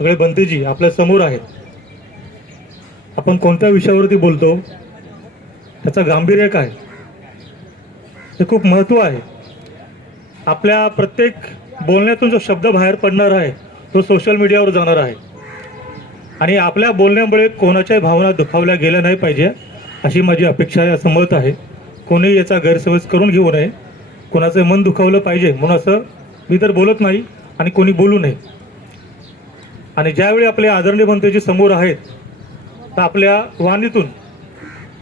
सगळे बंतेजी आपल्यासमोर आहेत. आपण कोणत्या विषयावरती बोलतो? त्याचा गांभीर्य काय? हे खूप महत्त्व आहे. आपल्या प्रत्येक बोलण्यातून जो शब्द बाहेर पडणार आहे तो सोशल मीडियावर जाणार आहे. आणि आपल्या बोलण्यामुळे कोणाच्याही भावना दुखावल्या गेल्या नाही पाहिजे अशी माझी अपेक्षा आहे असं मत आहे. कोणी याचा गैरसमज करून घेऊ नये. कोणाचं मन दुखावलं पाहिजे म्हणून असं मी तर बोलत नाही आणि कोणी बोलू नये. आणि ज्यावेळी आपले आदरणीय मंत्रीजी समोर आहेत तर आपल्या वाणीतून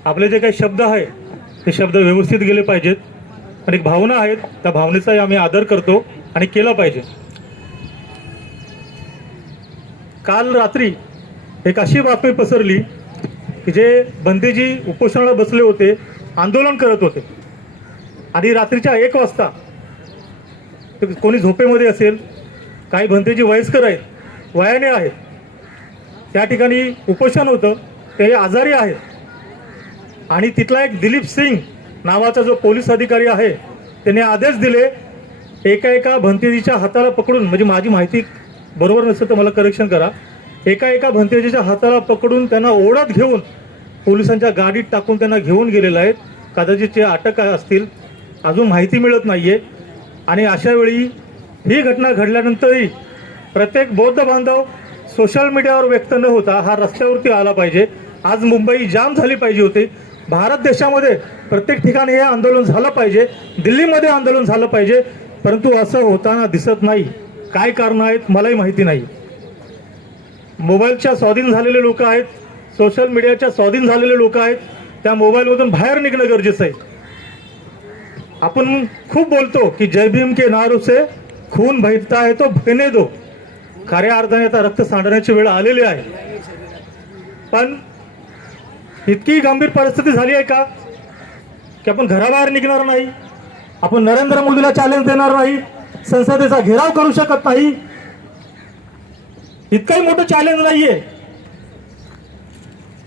आपले जे काही शब्द आहे ते शब्द व्यवस्थित गेले पाहिजेत. आणि एक भावना आहेत त्या भावनेचाही आम्ही आदर करतो आणि केला पाहिजे. काल रात्री एक अशी बातमी पसरली की जे बंदीजी उपोषणाला बसले होते आंदोलन करत होते. आणि रात्रीच्या एक वाजता कोणी झोपेमध्ये असेल काही भंतेजी वयस्कर आहेत वयाने आहेत त्या ठिकाणी उपोषण होतं. ते आजारी आहेत आणि तिथला एक दिलीप सिंग नावाचा जो पोलीस अधिकारी आहे त्याने आदेश दिले एका एका भंतेजीच्या हाताला पकडून म्हणजे माझी माहिती बरोबर नसेल तर मला करेक्शन करा. एका एका भंतेजीच्या हाताला पकडून त्यांना ओढत घेऊन पोलिसांच्या गाडीत टाकून त्यांना घेऊन गेलेले आहेत. कदाचित ते अटक असतील. अजून माहिती मिळत नाहीये. आणि अशावेळी ही घटना घडल्यानंतरही प्रत्येक बौद्ध बांधव सोशल मीडियावर व्यक्त न होता हा रस्त्यावरती आला पाहिजे. आज मुंबई जाम झाली पाहिजे होती. भारत देशामध्ये प्रत्येक ठिकाणी हे आंदोलन झालं पाहिजे. दिल्लीमध्ये आंदोलन झालं पाहिजे. परंतु असं होताना दिसत नाही. काय कारण आहेत मलाही माहिती नाही. मोबाईलच्या स्वाधीन झालेले लोक आहेत. सोशल मीडियाच्या स्वाधीन झालेले लोक आहेत. त्या मोबाईलमधून बाहेर निघणं गरजेचं आहे. आपण खूप बोलतो की जय भीम के नारुसे खून बहता है तो बहने दो. खऱ्या अर्थाने आता रक्त सांडण्याची वेळ आलेली आहे. पण इतकी गंभीर परिस्थिती झाली आहे का? की आपण घराबाहेर निघणार नाही आपण नरेंद्र मोदीला चॅलेंज देणार नाही संसदेचा घेराव करू शकत नाही. इतकंही मोठं चॅलेंज नाहीये.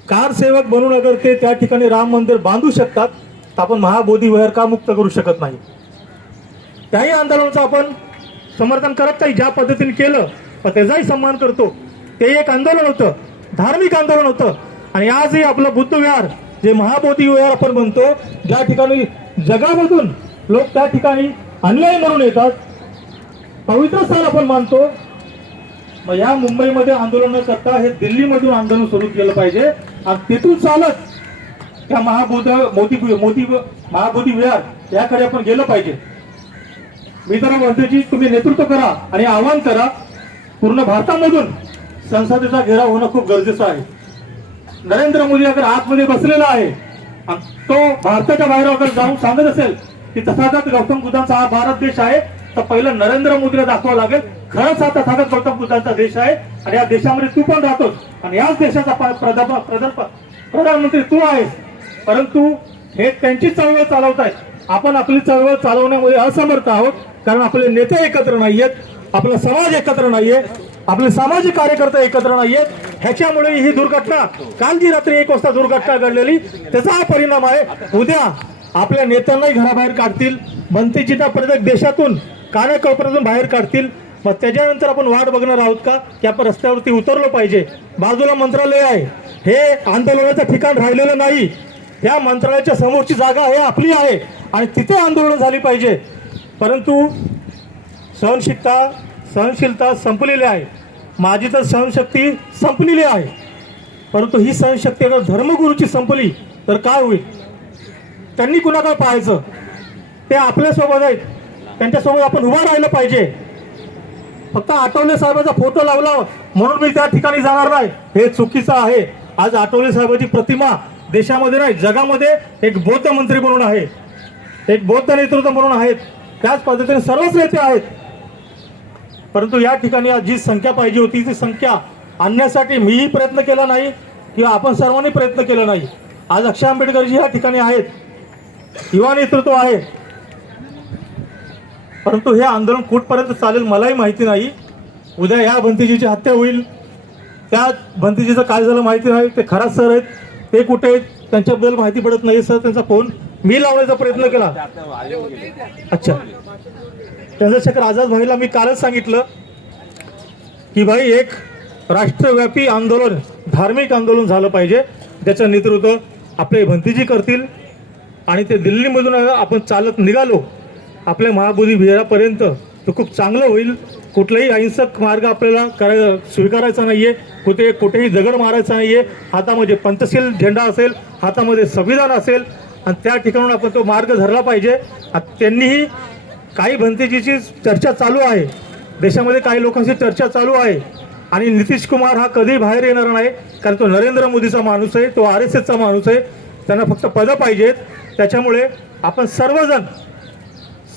कार सेवक बनून अगर ते त्या ठिकाणी राम मंदिर बांधू शकतात तर आपण महाबोधी विहार का मुक्त करू शकत नाही. त्याही आंदोलनाचं आपण समर्थन करत नाही ज्या पद्धतीने केलं पण त्याचाही सन्मान करतो. ते एक आंदोलन होतं. धार्मिक आंदोलन होतं. आणि आजही आपलं बुद्ध विहार जे महाबोधी विहार आपण म्हणतो ज्या ठिकाणी जगामधून लोक त्या ठिकाणी अन्याय म्हणून येतात पवित्र स्थान आपण मानतो. मग या मुंबईमध्ये आंदोलन न करता हे दिल्लीमधून आंदोलन सुरू केलं पाहिजे. आणि तिथून चालत त्या महाबोध मोदी मोदी महाबोधी विहार याकडे आपण गेलं पाहिजे. मी तर म्हणतो की तुम्ही नेतृत्व करा आणि आवाहन करा. पूर्ण भारतामधून संसदेचा घेराव होणं खूप गरजेचं आहे. नरेंद्र मोदी अगर आतमध्ये बसलेला आहे तो भारताच्या बाहेर अगर जाऊन सांगत असेल की तथागत गौतम बुद्धांचा हा भारत देश आहे तर पहिलं नरेंद्र मोदीला दाखवावं लागेल. खरंच हा तथागत गौतम बुद्धांचा देश आहे आणि या देशामध्ये तू पण राहतोस आणि याच देशाचा प्रधानमंत्री तू आहेस. परंतु हे त्यांची चळवळ चालवत आहेत आपण आपली चळवळ चालवण्यामध्ये असमर्थ आहोत कारण आपले नेते एकत्र नाहीयेत. आपला समाज एकत्र नाहीये आपले सामाजिक कार्यकर्ते एकत्र नाहीयेत ह्याच्यामुळे ही दुर्घटना काल जी रात्री एक वाजता दुर्घटना घडलेली त्याचा हा परिणाम आहे. उद्या आपल्या नेत्यांनाही घराबाहेर काढतील मनतेजीना प्रत्येक देशातून कानाकोपऱ्यातून बाहेर काढतील. मग त्याच्यानंतर आपण वाट बघणार आहोत का की आपण रस्त्यावरती उतरलो पाहिजे. बाजूला मंत्रालय आहे. हे आंदोलनाचं ठिकाण राहिलेलं नाही. या मंत्रालयाच्या समोरची जागा हे आपली आहे. आणि तिथे आंदोलन झाली पाहिजे. परंतु सहनशीलता सहनशीलता संपलेली आहे. माझी तर सहनशक्ती संपलेली आहे. परंतु ही सहनशक्ती अगर धर्मगुरूची संपली तर काय होईल? त्यांनी कुणाकडे पाहायचं? ते आपल्यासोबत आहेत. त्यांच्यासोबत आपण उभं राहिलं पाहिजे. फक्त आठवले साहेबाचा फोटो लावला म्हणून मी त्या ठिकाणी जाणार नाही. हे चुकीचं आहे. आज आठवले साहेबाची प्रतिमा देशामध्ये नाही जगामध्ये एक बौद्ध मंत्री म्हणून आहे. एक बौद्ध नेतृत्व म्हणून आहेत. त्याच पद्धतीने सर्वच नेते आहेत. परंतु या ठिकाणी आज जी संख्या पाहिजे होती ती संख्या आणण्यासाठी मीही प्रयत्न केला नाही किंवा आपण सर्वांनी प्रयत्न केला नाही. आज अक्षय आंबेडकरजी या ठिकाणी आहेत. युवा नेतृत्व आहे. परंतु हे आंदोलन कुठपर्यंत चालेल मलाही माहिती नाही. उद्या या भंतीजीची हत्या होईल. त्या भंतीजीचं काय झालं माहिती नाही. ते खराच सर आहेत. ते कुठे आहेत? त्यांच्याबद्दल माहिती पडत नाही सर. त्यांचा फोन मी लावण्याचा प्रयत्न केला. अच्छा. चंद्रशेखर आझाद भाईला मी कालच सांगितलं की भाई एक राष्ट्रव्यापी आंदोलन धार्मिक आंदोलन झालं पाहिजे. ज्याचं नेतृत्व आपले भंतीजी करतील आणि ते दिल्लीमधून आपण चालत निघालो आपल्या महाबोधी विहारापर्यंत तर खूप चांगलं होईल. कुठलाही अहिंसक मार्ग आपल्याला करायला स्वीकारायचा नाही आहे कुठे कुठेही दगड मारायचा नाही आहे हातामध्ये पंचशील झेंडा असेल हातामध्ये संविधान असेल आणि त्या ठिकाणून आपण तो मार्ग धरला पाहिजे. आणि त्यांनीही काही भंतेजीची चर्चा चालू आहे. देशामध्ये काही लोकांची चर्चा चालू आहे. आणि नितीश कुमार हा कधी बाहेर येणार नाही. कारण तो नरेंद्र मोदीचा माणूस आहे तो आर एस एसचा माणूस आहे. त्यांना फक्त पदं पाहिजेत. त्याच्यामुळे आपण सर्वजण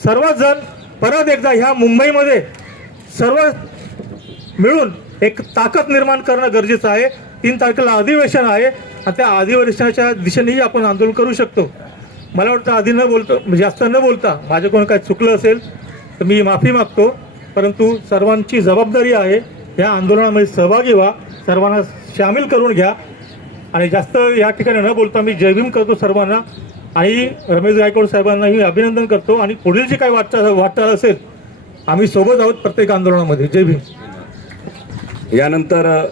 सर्वजण परत एकदा ह्या मुंबईमध्ये सर्व मिळून एक ताकद निर्माण करणं गरजेचं आहे. तीन तारखेला अधिवेशन आहे. आणि त्या अधिवेशनाच्या दिशेनेही आपण आंदोलन करू शकतो. मला वाटतं आधी न बोलतो म्हणजे जास्त न बोलता माझ्याकडून काय चुकलं असेल तर मी माफी मागतो. परंतु सर्वांची जबाबदारी आहे या आंदोलनामध्ये सहभागी व्हा सर्वांना सामील करून घ्या. आणि जास्त या ठिकाणी न बोलता मी जय भीम करतो सर्वांना. आणि रमेश गायकवाड साहेबांना मी अभिनंदन करतो. आणि पुढील जी काही वाटचाल वाटचाल असेल आम्ही सोबत आहोत प्रत्येक आंदोलनामध्ये. जय भीम. यानंतर